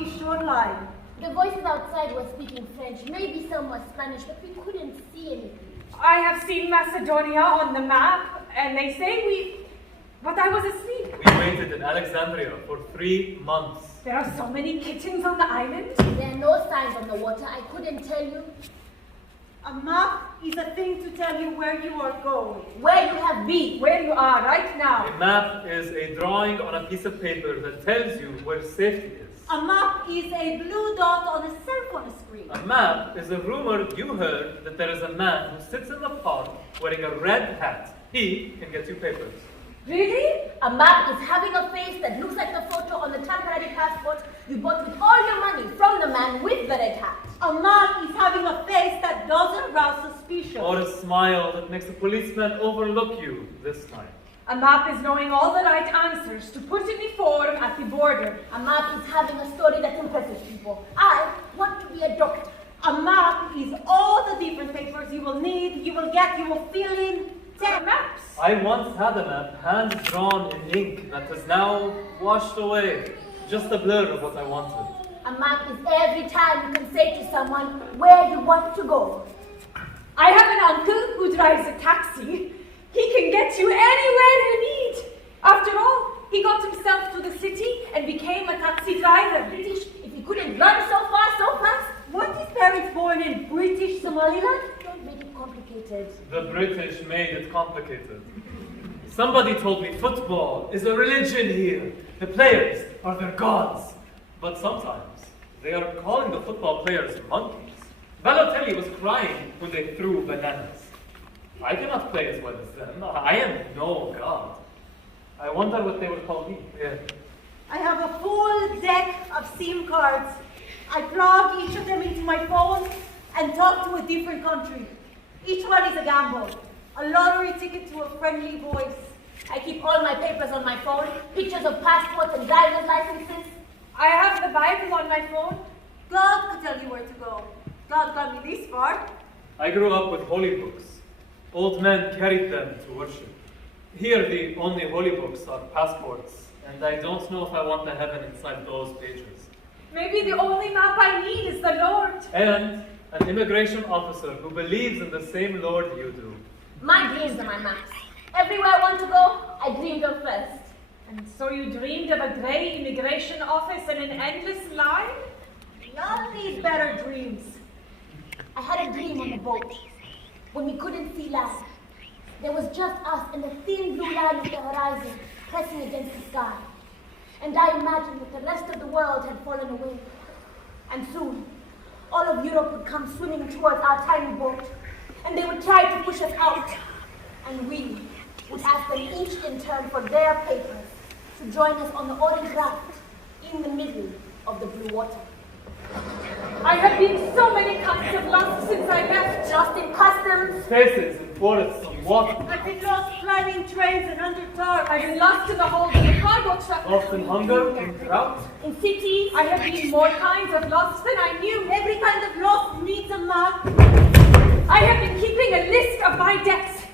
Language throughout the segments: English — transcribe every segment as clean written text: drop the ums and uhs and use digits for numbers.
Amalfi shoreline. The voices outside were speaking French, maybe some were Spanish, but we couldn't see anything. I have seen Macedonia on the map, and they say but I was asleep. We waited in Alexandria for 3 months. There are so many kittens on the island. There are no signs on the water, I couldn't tell you. A map is a thing to tell you where you are going. Where you have been. Where you are right now. A map is a drawing on a piece of paper that tells you where safety is. A map is a blue dot on a cell phone screen. A map is a rumor you heard that there is a man who sits in the park wearing a red hat. He can get you papers. Really? A map is having a face that looks like the photo on the temporary passport you bought with all your money from the man with the red hat. A map is having a face that doesn't rouse suspicion. Or a smile that makes a policeman overlook you this time. A map is knowing all the right answers to put in the form at the border. A map is having a story that impresses people. I want to be a doctor. A map is all the different papers you will need, you will get, you will fill in. 10 maps. I once had a map hand-drawn in ink that has now washed away. Just a blur of what I wanted. A map is every time you can say to someone where you want to go. I have an uncle who drives a taxi. He can get you anywhere you need. After all, he got himself to the city and became a taxi driver. British, if he couldn't run so fast. Weren't his parents born in British Somaliland? Don't make it complicated. The British made it complicated. Somebody told me football is a religion here. The players are their gods. But sometimes they are calling the football players monkeys. Balotelli was crying when they threw bananas. I cannot play as well as them. I am no god. I wonder what they would call me. Yeah. I have a full deck of SIM cards. I plug each of them into my phone and talk to a different country. Each one is a gamble, a lottery ticket to a friendly voice. I keep all my papers on my phone, pictures of passports and driver's licenses. I have the Bible on my phone. God could tell you where to go. God got me this far. I grew up with holy books. Old men carried them to worship. Here the only holy books are passports, and I don't know if I want the heaven inside those pages. Maybe the only map I need is the Lord. And an immigration officer who believes in the same Lord you do. My dreams are my maps. Everywhere I want to go, I dreamed of first. And so you dreamed of a grey immigration office and an endless line? Y'all need better dreams. I had a dream on the boat, when we couldn't see land. There was just us and the thin blue line of the horizon pressing against the sky. And I imagined that the rest of the world had fallen away. And soon, all of Europe would come swimming towards our tiny boat, and they would try to push us out. And we would ask them each in turn for their papers to join us on the orange raft in the middle of the blue water. I have been so many kinds of lost since I left. Lost in customs, Spaces and forests and water, I've been lost climbing trains and under tarps. I've been lost in the hold of a cargo truck. often hunger and drought. in cities. I have been more kinds of lost than I knew. Every kind of lost needs a map. I have been keeping a list of my debts.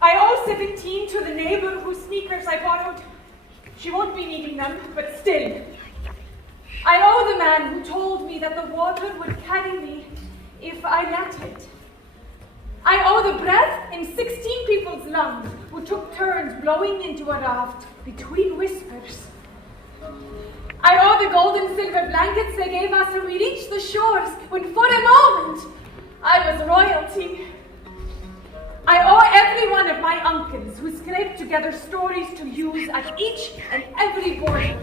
I owe 17 to the neighbor whose sneakers I borrowed. She won't be needing them, but still. I owe the man who told me that the water would carry me if I let it. I owe the breath in 16 people's lungs who took turns blowing into a raft between whispers. I owe the gold and silver blankets they gave us when we reached the shores, when for a moment I was royalty. I owe every one of my uncles who scraped together stories to use at each and every border.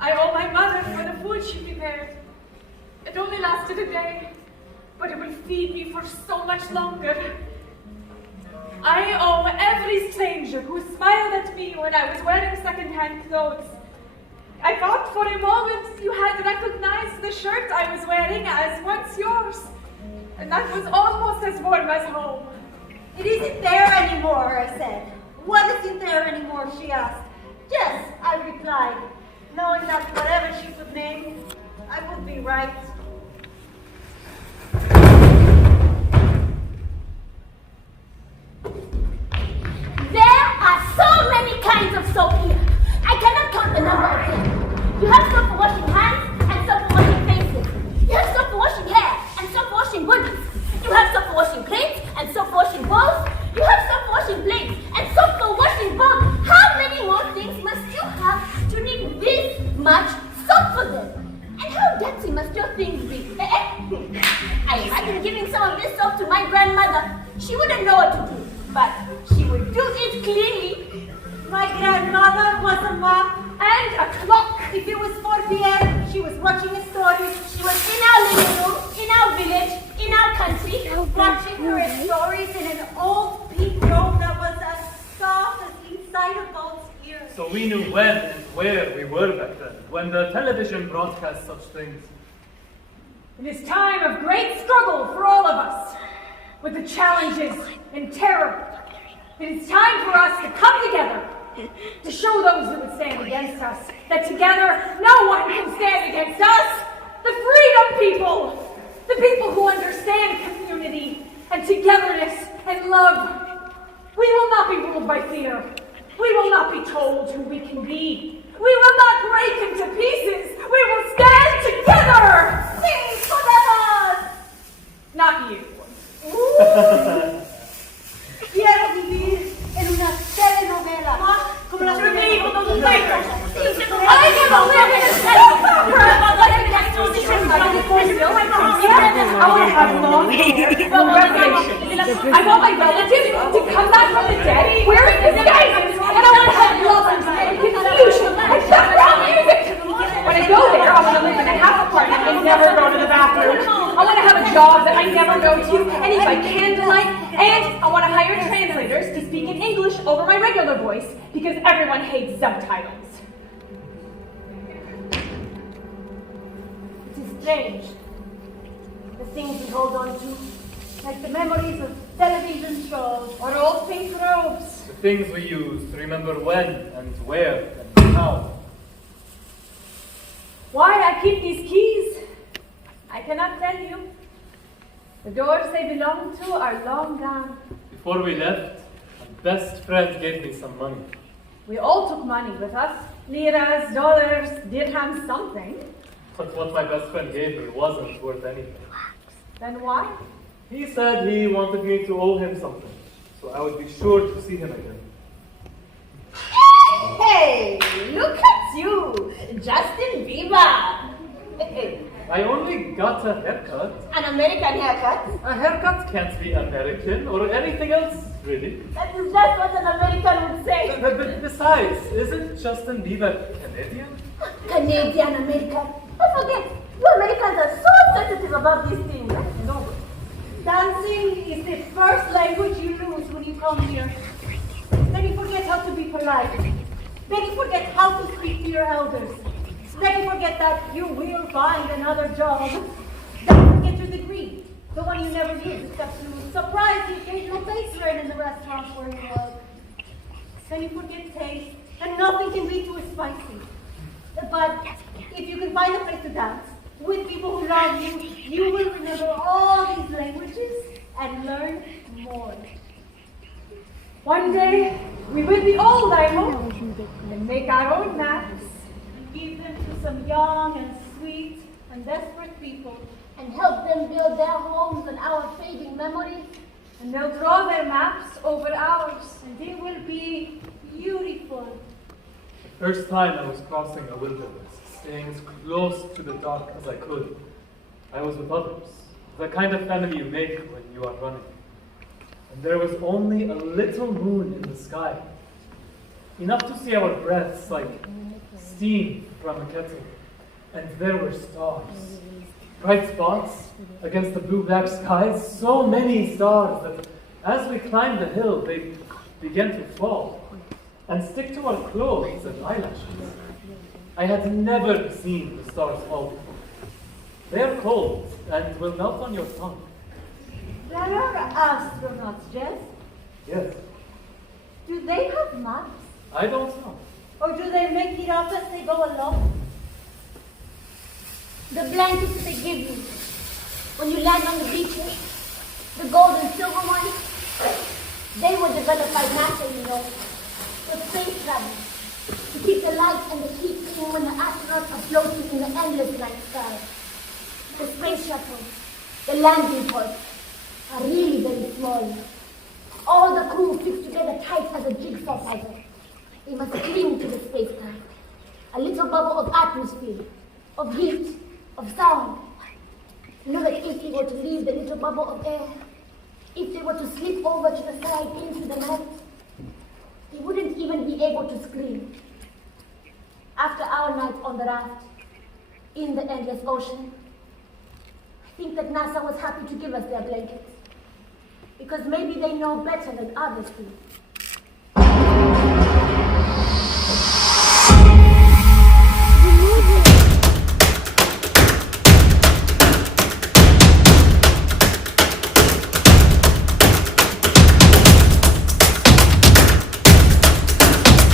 I owe my mother for the food she prepared. It only lasted a day, but it will feed me for so much longer. I owe every stranger who smiled at me when I was wearing second-hand clothes. I thought for a moment you had recognized the shirt I was wearing as once yours, and that was almost as warm as home. It isn't there anymore, I said. What isn't there anymore, she asked. Yes, I replied, knowing that whatever she could name, I would be right. There are so many kinds of soap here. I cannot count the number of them. You have soap for washing hands and soap for washing faces. You have soap for washing hair and soap for washing bodies. You have soap for washing plates and soap for washing bowls. You have soap for washing plates and soap for washing bowls. How many more things must you have to need this much soap for them? And how dirty must your things be? I imagine giving some of this soap to my grandmother. She wouldn't know what to do, but she would do it cleanly. My grandmother was a mop and a clock. If it was 4 p.m., she was watching a story. She was in our living room, in our village, in our country, Watching her stories in an old pink robe that was as soft as inside a goat's ear. So we knew when and where we were back then, when the television broadcast such things. It is time of great struggle for all of us, with the challenges and terror. It is time for us to come together, to show those that would stand against us, that together no one can stand against us. The freedom people, the people who understand community and togetherness and love. We will not be ruled by fear. We will not be told who we can be. We will not break into pieces. We will stand together. Sing forever! Not you. Quiero vivir en una telenovela. Como las To me, películas. the labor. I never live in a soap opera about like an exposition by the I want to have long hair, revelation. I want my relatives to come back from the dead wearing disguises, and I want to have love and confusion and background music. When I go there, I want to live in a house apartment and never go to the bathroom. I want to have a job that I never go to, and eat by candlelight, and I want to hire translators to speak in English over my regular voice because everyone hates subtitles. It is strange. The things we hold on to, like the memories of television shows Or old pink robes. The things we use to remember when and where and how. Why I keep these keys, I cannot tell you. The doors they belong to are long gone. Before we left, my best friend gave me some money. We all took money with us. Liras, dollars, dirhams, something. But what my best friend gave me wasn't worth anything. Then why? He said he wanted me to owe him something, so I would be sure to see him again. Hey, look at you, Justin Bieber. I only got a haircut. An American haircut. A haircut can't be American or anything else, really. That is just what an American would say. But besides, isn't Justin Bieber Canadian? Canadian American. I forget. You Americans are so sensitive about these things. No. Dancing is the first language you lose when you come here. Then you forget how to be polite. Then you forget how to speak to your elders. Then you forget that you will find another job. Then you forget your degree, the one you never use except to surprise the occasional patron in the restaurants where you work. Then you forget taste, and nothing can be too spicy. But if you can find a place to dance, with people who love you, you will remember all these languages and learn more. One day, we will be old, I hope, and make our own maps. Give them to some young and sweet and desperate people. And help them build their homes on our fading memories. And they'll draw their maps over ours. And they will be beautiful. The first time I was crossing a wilderness, staying as close to the dark as I could, I was with others, the kind of family you make when you are running. And there was only a little moon in the sky, enough to see our breaths like steam from a kettle. And there were stars, bright spots against the blue-black skies, so many stars that as we climbed the hill, they began to fall and stick to our clothes and eyelashes. I had never seen the stars fall before. They are cold and will melt on your tongue. There are astronauts, Jess. Yes, Do they have maps? I don't know. Or do they make it up as they go along? The blankets they give you when you land on the beaches, the gold and silver ones, they were developed by NASA, you know, for space travel. to keep the lights and the heat clean when the astronauts are floating in the endless night sky. The space shuttle, the landing pods, are really very small. All the crew fits together tight as a jigsaw puzzle. They must cling to the space-time. A little bubble of atmosphere, of heat, of sound. You know that if they were to leave the little bubble of air, if they were to slip over to the side into the night, they wouldn't even be able to scream. After our night on the raft, in the endless ocean, I think that NASA was happy to give us their blankets, because maybe they know better than others do